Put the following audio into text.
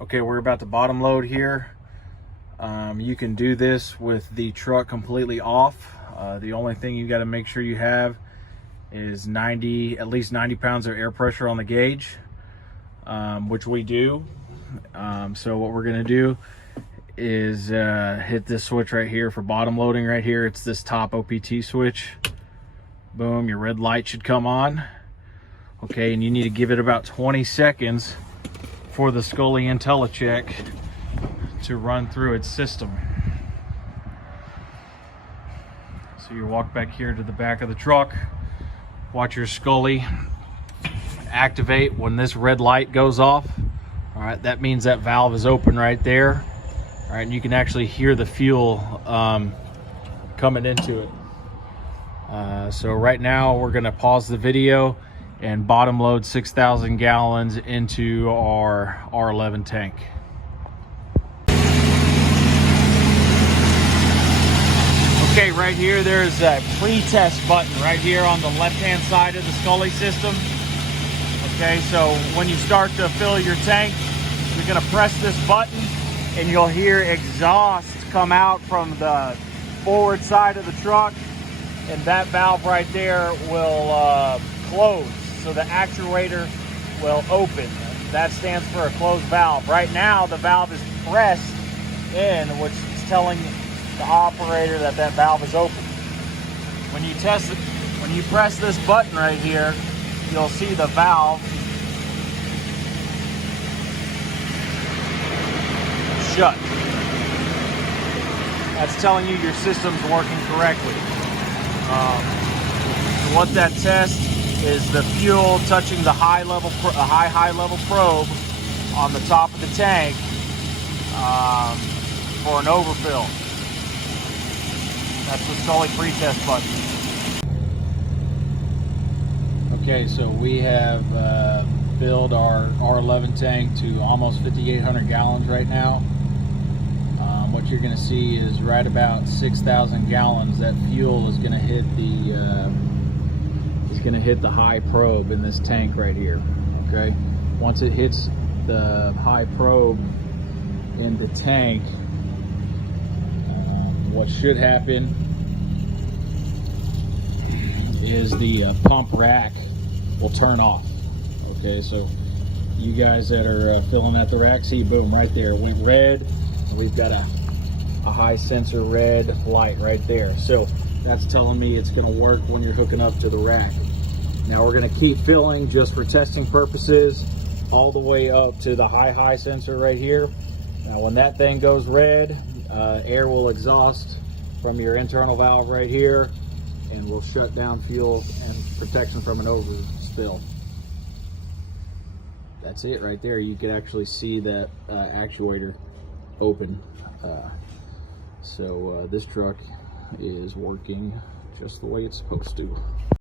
Okay, we're about to bottom load here. You can do this with the truck completely off. The only thing you got to make sure you have is at least 90 pounds of air pressure on the gauge, which we do. So what we're gonna do is hit this switch right here for bottom loading right here. It's this top OPT switch. Boom, your red light should come on. Okay, and you need to give it about 20 seconds for the Scully IntelliCheck to run through its system. So you walk back here to the back of the truck, watch your Scully activate when this red light goes off. All right, that means that valve is open right there. All right, and you can actually hear the fuel coming into it. So right now we're gonna pause the video and bottom load 6,000 gallons into our R11 tank. Okay, right here, there's a pre-test button right here on the left-hand side of the Scully system. Okay, so when you start to fill your tank, you're gonna press this button and you'll hear exhaust come out from the forward side of the truck, and that valve right there will close. So the actuator will open. That stands for a closed valve. Right now, the valve is pressed in, which is telling the operator that that valve is open. When you test it, when you press this button right here, you'll see the valve shut. That's telling you your system's working correctly. What that test is the fuel touching the high level probe on the top of the tank for an overfill. That's the Scully pre-test button. Okay, so we have filled our R11 tank to almost 5,800 gallons right now. What you're going to see is right about 6,000 gallons. That fuel is going to hit the high probe in this tank right here. Okay, once it hits the high probe in the tank, what should happen is the pump rack will turn off. Okay, so you guys that are filling at the rack, see, boom, right there, it went red. We've got a high sensor red light right there. So that's telling me it's gonna work when you're hooking up to the rack. Now we're gonna keep filling just for testing purposes all the way up to the high sensor right here. Now when that thing goes red, air will exhaust from your internal valve right here and will shut down fuel and protection from an overspill. That's it right there. You can actually see that actuator open. So this truck is working just the way it's supposed to.